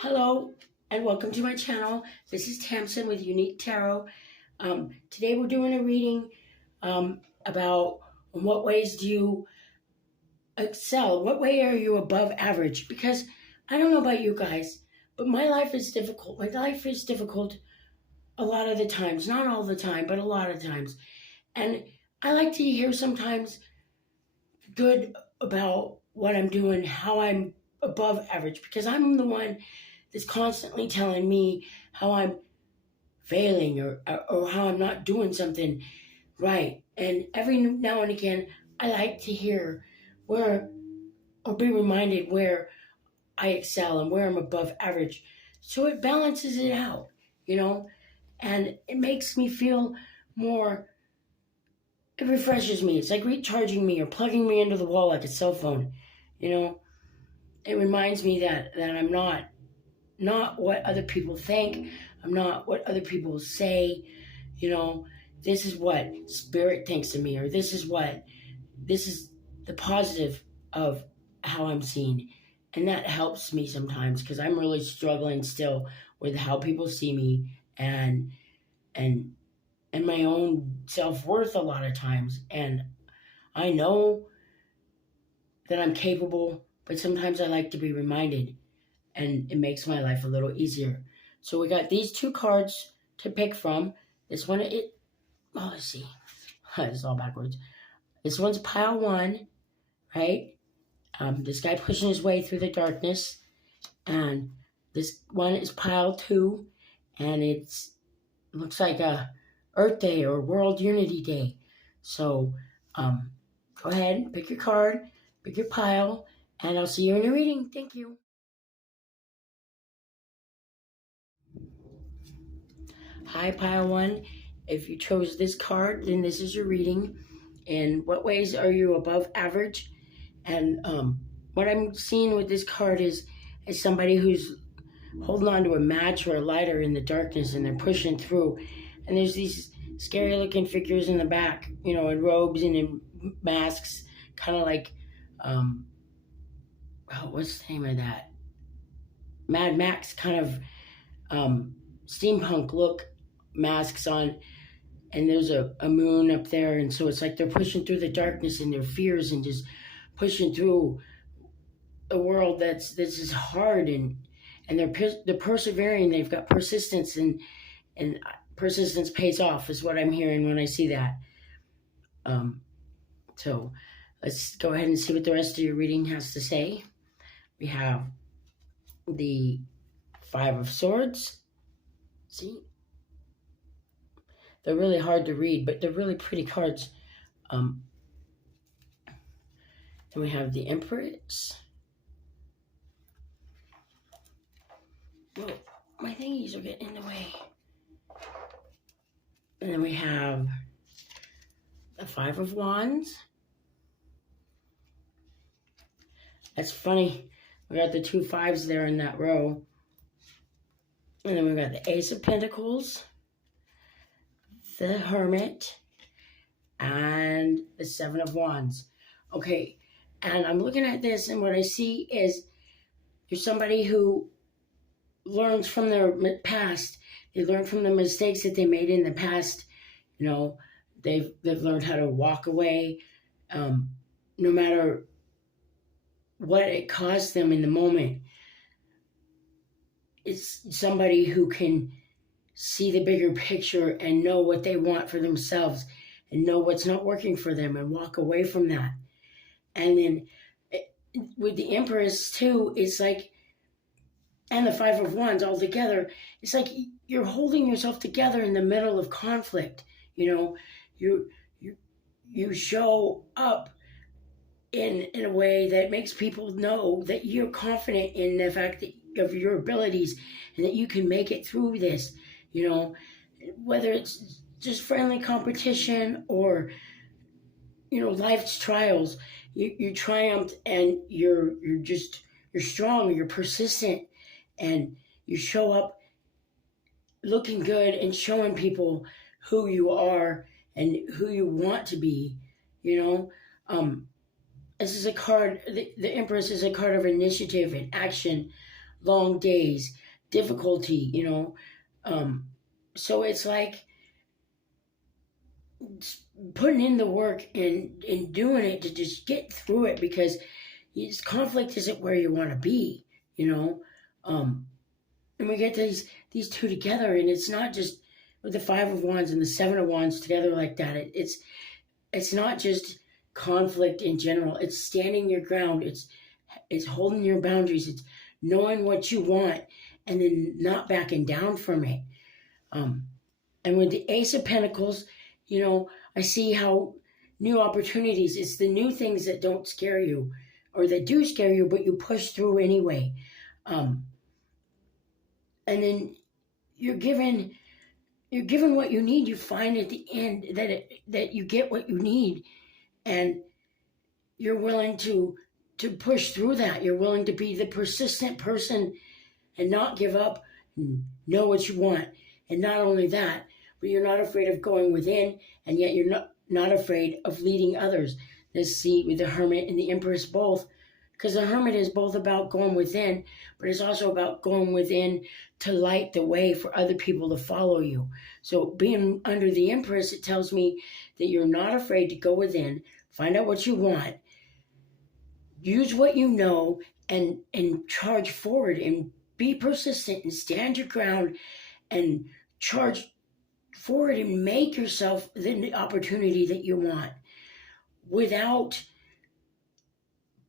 Hello and welcome to my channel. This is Tamsin with Unique Tarot. Today we're doing a reading about in what ways do you excel? What way are you above average? Because I don't know about you guys, but my life is difficult. My life is difficult a lot of the times. Not all the time, but a lot of times. And I like to hear sometimes good about what I'm doing, how I'm above average, because I'm the one that's constantly telling me how I'm failing or how I'm not doing something right. And every now and again, I like to hear where or be reminded where I excel and where I'm above average. So it balances it out, you know, and it makes me feel more, it refreshes me. It's like recharging me or plugging me into the wall like a cell phone, you know. It reminds me that I'm not what other people think. I'm not what other people say. You know, this is what spirit thinks of me, or this is the positive of how I'm seen. And that helps me sometimes because I'm really struggling still with how people see me and and my own self-worth a lot of times. And I know that I'm capable, but sometimes I like to be reminded, and it makes my life a little easier. So we got these two cards to pick from. This one, let's see. It's all backwards. This one's pile one, right? This guy pushing his way through the darkness. And this one is pile two, and it looks like a Earth Day or World Unity Day. So go ahead, pick your card, pick your pile, and I'll see you in your reading. Thank you. Hi, pile one. If you chose this card, then this is your reading. In what ways are you above average? And what I'm seeing with this card is somebody who's holding on to a match or a lighter in the darkness, and they're pushing through. And there's these scary looking figures in the back, you know, in robes and in masks, kind of like, what's the name of that? Mad Max kind of steampunk look masks on. And there's a moon up there, and so it's like they're pushing through the darkness and their fears and just pushing through a world that's just hard, and they're persevering. They've got persistence, and persistence pays off is what I'm hearing when I see that. So let's go ahead and see what the rest of your reading has to say. We have the Five of Swords. See? They're really hard to read, but they're really pretty cards. Then we have the Empress. Whoa, my thingies are getting in the way. And then we have the Five of Wands. That's funny. We got the two fives there in that row. And then we got the Ace of Pentacles, the Hermit, and the Seven of Wands. Okay, and I'm looking at this, and what I see is you're somebody who learns from their past. They learn from the mistakes that they made in the past. You know, they've learned how to walk away, no matter what it cost them in the moment. It's somebody who can see the bigger picture and know what they want for themselves and know what's not working for them and walk away from that. And then with the Empress too, it's like, and the Five of Wands all together, it's like you're holding yourself together in the middle of conflict. You know, you show up in a way that makes people know that you're confident in the fact that of your abilities and that you can make it through this. You know, whether it's just friendly competition or, you know, life's trials, you triumphed, and you're strong, you're persistent, and you show up looking good and showing people who you are and who you want to be. You know, this is a card, the Empress is a card of initiative and action. long days, difficulty, so it's like putting in the work and doing it to just get through it, because conflict isn't where you want to be, you know. And we get these two together, and it's not just with the Five of Wands and the Seven of Wands together like that. It's not just conflict in general. It's standing your ground. It's holding your boundaries. It's knowing what you want and then not backing down from it. And with the Ace of Pentacles, I see how new opportunities, it's the new things that don't scare you, or that do scare you, but you push through anyway. And then you're given what you need. You find at the end that you get what you need, and you're willing to push through that. You're willing to be the persistent person and not give up, and know what you want. And not only that, but you're not afraid of going within, and yet you're not afraid of leading others. Let's see, with the Hermit and the Empress both, because the Hermit is both about going within, but it's also about going within to light the way for other people to follow you. So being under the Empress, it tells me that you're not afraid to go within, find out what you want, use what you know, and charge forward, and be persistent, and stand your ground, and charge forward, and make yourself the opportunity that you want, without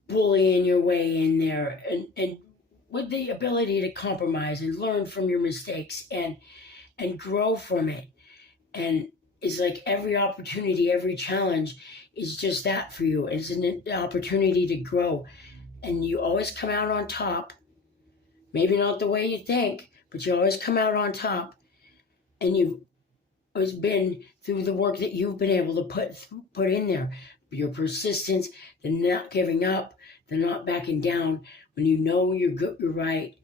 bullying your way in there, and with the ability to compromise and learn from your mistakes and grow from it. And it's like every opportunity, every challenge is just that for you. It's an opportunity to grow, and you always come out on top. Maybe not the way you think, but you always come out on top, and you've always been through the work that you've been able to put in there. Your persistence, the not giving up, the not backing down. When you know you're good, you're right,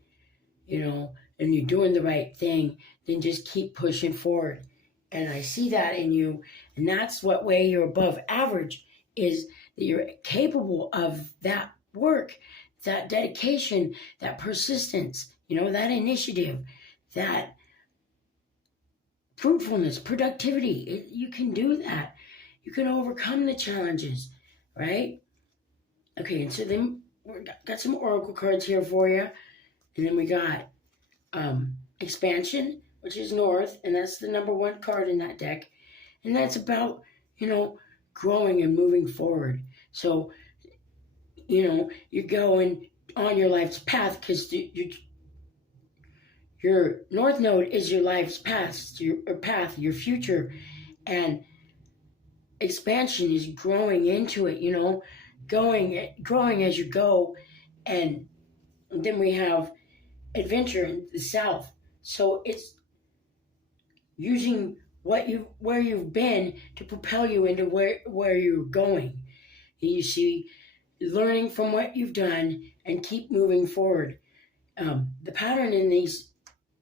and you're doing the right thing, then just keep pushing forward. And I see that in you, and that's what way you're above average, is that you're capable of that work, that dedication, that persistence, that initiative, that fruitfulness, productivity. You can do that. You can overcome the challenges, right? Okay, and so then we got some oracle cards here for you. And then we got expansion, which is north, and that's the number one card in that deck. And that's about, growing and moving forward. So, you're going on your life's path, because your north node is your life's path, your future. And expansion is growing into it, growing as you go. And then we have adventure in the south. So it's using where you've been to propel you into where you're going. And you see, learning from what you've done and keep moving forward. The pattern in these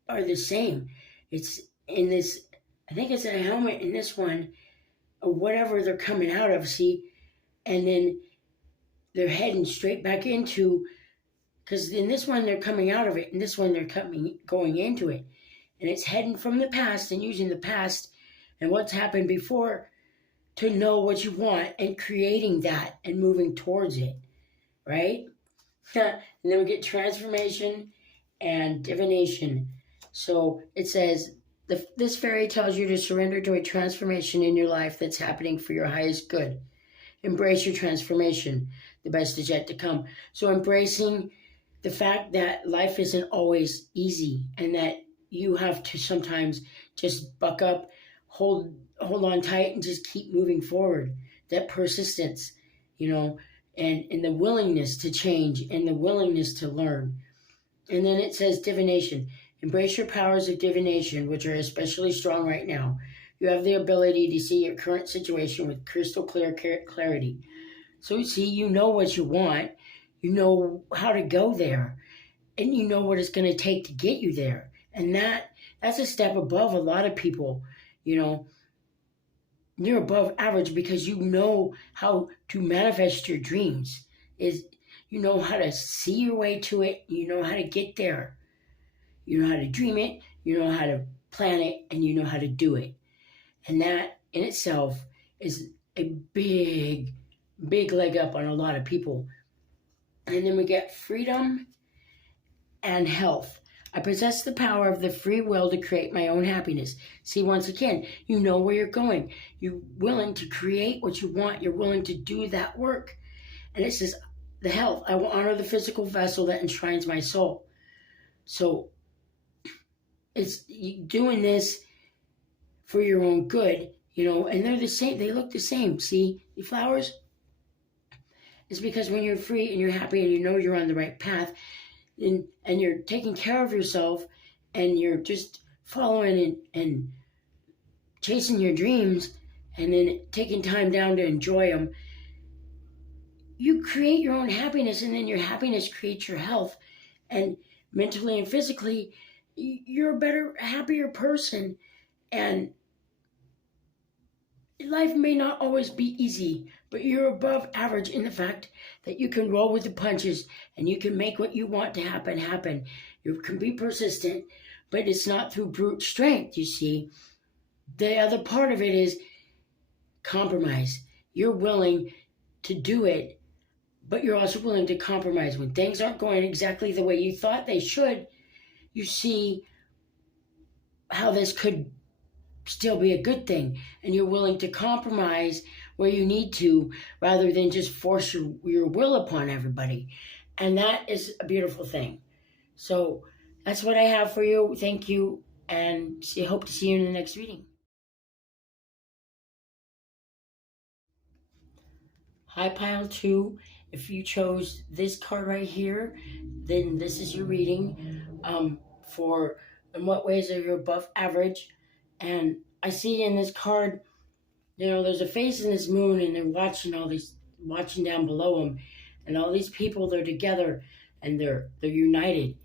are the same. It's in this, I think it's a helmet in this one, or whatever they're coming out of, see, and then they're heading straight back into, because in this one they're coming out of it, and this one they're going into it. And it's heading from the past and using the past and what's happened before to know what you want, and creating that and moving towards it, right? And then we get transformation and divination. So it says, this fairy tells you to surrender to a transformation in your life that's happening for your highest good. Embrace your transformation. The best is yet to come. So embracing the fact that life isn't always easy, and that you have to sometimes just buck up, hold on tight, and just keep moving forward. That persistence, and the willingness to change, and the willingness to learn. And then it says divination. Embrace your powers of divination, which are especially strong right now. You have the ability to see your current situation with crystal clear clarity. So see, you know what you want, you know how to go there, and you know what it's going to take to get you there. And that's a step above a lot of people. You're above average because you know how to manifest your dreams. You know how to see your way to it. You know how to get there. You know how to dream it. You know how to plan it, and you know how to do it. And that in itself is a big, big leg up on a lot of people. And then we get freedom and health. I possess the power of the free will to create my own happiness. See, once again, you know where you're going. You're willing to create what you want. You're willing to do that work. And it says, the health. I will honor the physical vessel that enshrines my soul. So it's doing this for your own good, and they're the same. They look the same. See, the flowers? It's because when you're free and you're happy and you know you're on the right path, and you're taking care of yourself and you're just following and chasing your dreams and then taking time down to enjoy them, you create your own happiness, and then your happiness creates your health. And mentally and physically, you're a better, happier person. And life may not always be easy, but you're above average in the fact that you can roll with the punches and you can make what you want to happen. You can be persistent, but it's not through brute strength, you see. The other part of it is compromise. You're willing to do it, but you're also willing to compromise. When things aren't going exactly the way you thought they should, you see how this could still be a good thing, and you're willing to compromise where you need to rather than just force your will upon everybody. And that is a beautiful thing. So that's what I have for you. Thank you, and hope to see you in the next reading. Hi, Pile 2. If you chose this card right here, then this is your reading for in what ways are you above average. And I see in this card, there's a face in this moon, and they're watching down below them, and all these people, they're together, and they're united.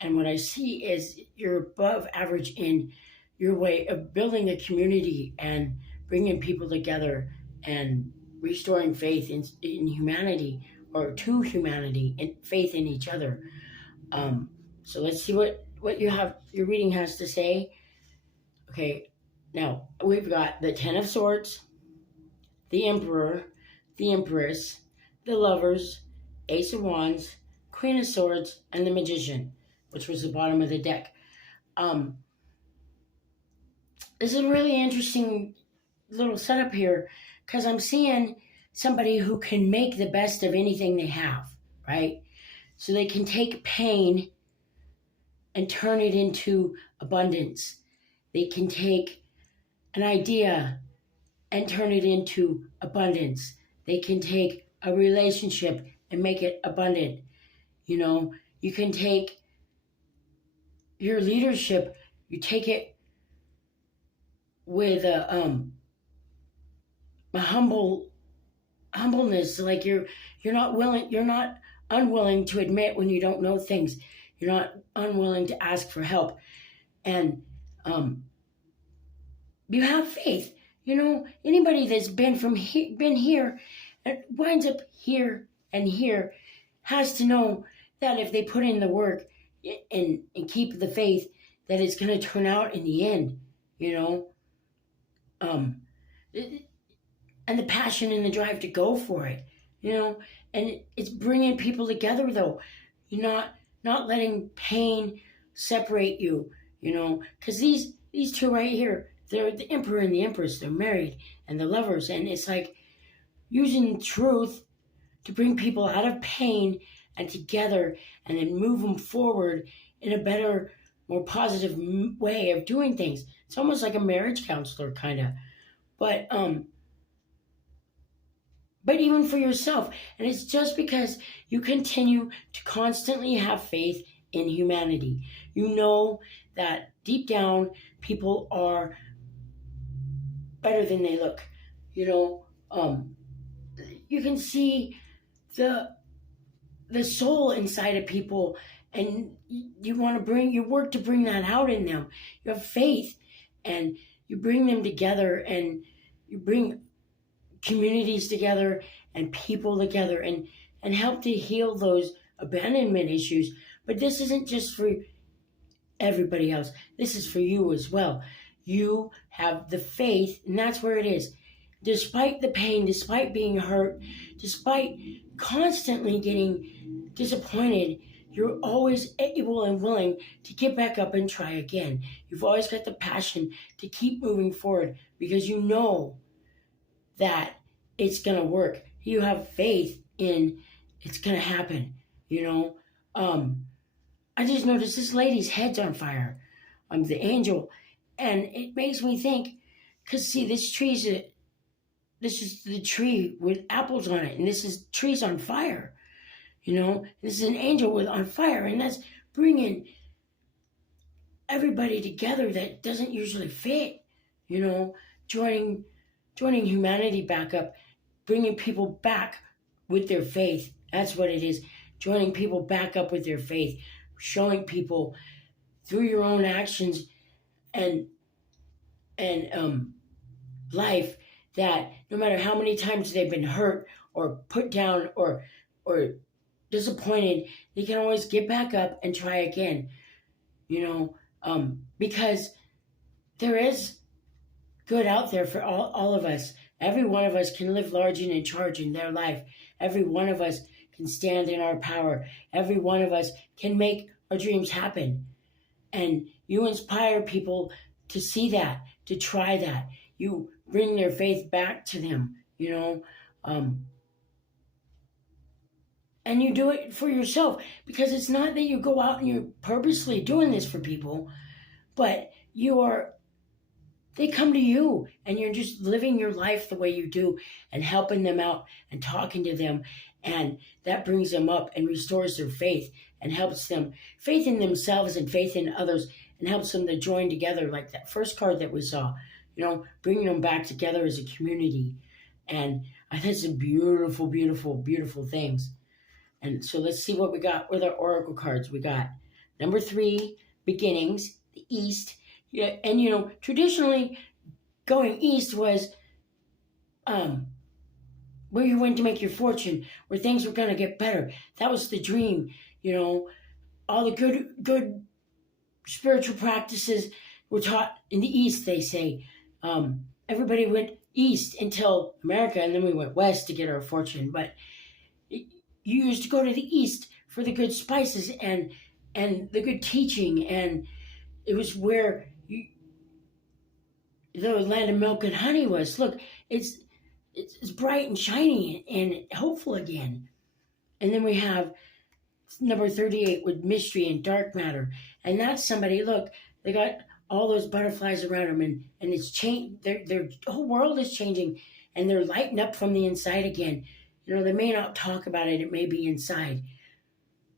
And what I see is you're above average in your way of building a community and bringing people together and restoring faith in humanity, or to humanity, and faith in each other. So let's see what your reading has to say. Okay, now we've got the Ten of Swords, the Emperor, the Empress, the Lovers, Ace of Wands, Queen of Swords, and the Magician, which was the bottom of the deck. This is a really interesting little setup here, because I'm seeing somebody who can make the best of anything they have, right? So they can take pain and turn it into abundance. They can take an idea and turn it into abundance. They can take a relationship and make it abundant. You can take your leadership, you take it with a humbleness, like you're not unwilling to admit when you don't know things. You're not unwilling to ask for help. And you have faith. Anybody that's been here and winds up here and here has to know that if they put in the work and keep the faith, that it's going to turn out in the end, and the passion and the drive to go for it, and it's bringing people together, though. You're not letting pain separate you, because these two right here, they're the Emperor and the Empress. They're married, and the Lovers, and it's like using truth to bring people out of pain and together, and then move them forward in a better, more positive way of doing things. It's almost like a marriage counselor, kind of, but even for yourself. And it's just because you continue to constantly have faith in humanity. You know that deep down, people are better than they look. You can see the soul inside of people, and you work to bring that out in them. You have faith, and you bring them together, and you bring communities together and people together, and and help to heal those abandonment issues. But this isn't just for everybody else. This is for you as well. You have the faith, and that's where it is. Despite the pain, despite being hurt, despite constantly getting disappointed, you're always able and willing to get back up and try again. You've always got the passion to keep moving forward because you know that it's going to work. You have faith in it's going to happen, you know. I just noticed this lady's head's on fire. The angel. And it makes me think, because see, this is the tree with apples on it, and this is trees on fire. You know, this is an angel with on fire, and that's bringing everybody together that doesn't usually fit. You know, joining humanity back up, bringing people back with their faith. That's what it is. Joining people back up with their faith, showing people through your own actions and life that no matter how many times they've been hurt or put down or disappointed, they can always get back up and try again. You know, because there is good out there for all of us. Every one of us can live large and in charge in their life. Every one of us can stand in our power. Every one of us can make our dreams happen. And you inspire people to see that, to try that. You bring their faith back to them, you know. And you do it for yourself, because it's not that you go out and you're purposely doing this for people, but they come to you and you're just living your life the way you do and helping them out and talking to them. And that brings them up and restores their faith and helps them faith in themselves and faith in others and helps them to join together, like that first card that we saw, you know, bringing them back together as a community. And I think some beautiful, beautiful, beautiful things. And so let's see what we got with our oracle cards. We got number 3, beginnings, the east. Yeah, and you know, traditionally going east was where you went to make your fortune, where things were going to get better. That was the dream, you know. All the good spiritual practices were taught in the east, they say. Everybody went east until America, and then we went west to get our fortune. But you used to go to the east for the good spices and the good teaching, and it was where the land of milk and honey was. Look, it's bright and shiny and hopeful again. And then we have number 38 with mystery and dark matter. And that's somebody, look, they got all those butterflies around them, and it's changed. Their whole world is changing, and they're lighting up from the inside again. You know, they may not talk about it. It may be inside,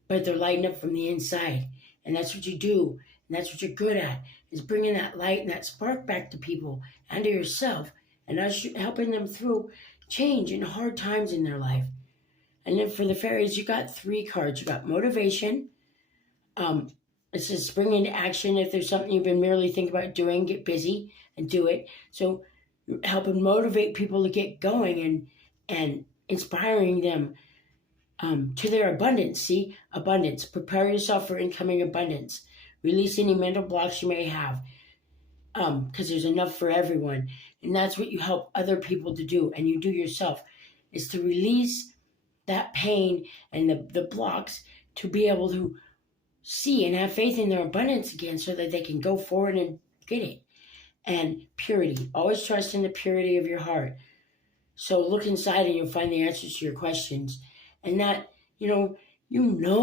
but they're lighting up from the inside. And that's what you do. And that's what you're good at, is bringing that light and that spark back to people and to yourself, and helping them through change and hard times in their life. And then for the fairies, you got 3 cards. You got motivation. It says spring into action. If there's something you've been merely thinking about doing, get busy and do it. So helping motivate people to get going and inspiring them to their abundance. See, abundance. Prepare yourself for incoming abundance. Release any mental blocks you may have, because there's enough for everyone. And that's what you help other people to do, and you do yourself, is to release that pain and the blocks to be able to see and have faith in their abundance again, so that they can go forward and get it. And purity. Always trust in the purity of your heart. So look inside and you'll find the answers to your questions. And that, you know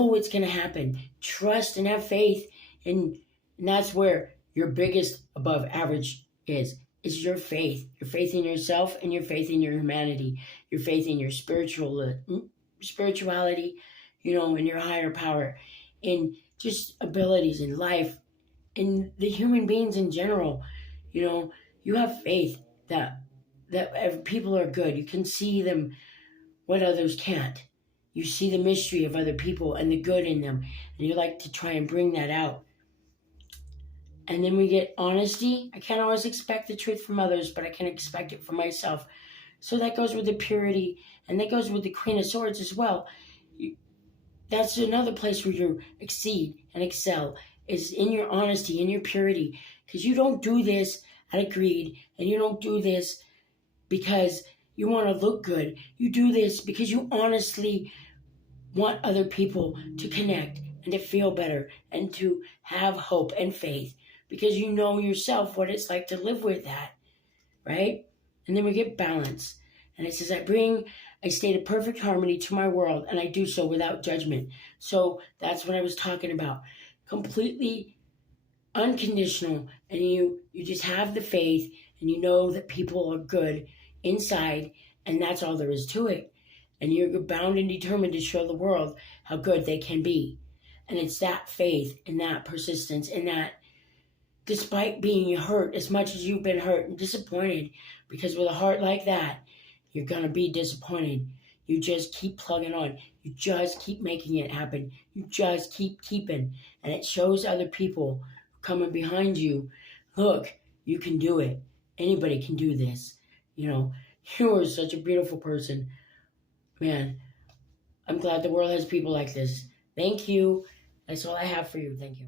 what's going to happen. Trust and have faith. And that's where your biggest above average is your faith. Your faith in yourself and your faith in your humanity. Your faith in your spirituality, you know, in your higher power. In just abilities in life. In the human beings in general. You know, you have faith that people are good. You can see them what others can't. You see the mystery of other people and the good in them. And you like to try and bring that out. And then we get honesty. I can't always expect the truth from others, but I can expect it from myself. So that goes with the purity, and that goes with the Queen of Swords as well. that's another place where you exceed and excel, is in your honesty, in your purity. Because you don't do this out of greed, and you don't do this because you want to look good. You do this because you honestly want other people to connect and to feel better and to have hope and faith, because you know yourself what it's like to live with that, right? And then we get balance. And it says, I bring a state of perfect harmony to my world, and I do so without judgment. So that's what I was talking about. Completely unconditional, and you just have the faith, and you know that people are good inside, and that's all there is to it. And you're bound and determined to show the world how good they can be. And it's that faith and that persistence and that, despite being hurt as much as you've been hurt and disappointed, because with a heart like that, you're going to be disappointed. You just keep plugging on. You just keep making it happen. You just keep keeping. And it shows other people coming behind you, look, you can do it. Anybody can do this. You know, you are such a beautiful person. Man, I'm glad the world has people like this. Thank you. That's all I have for you. Thank you.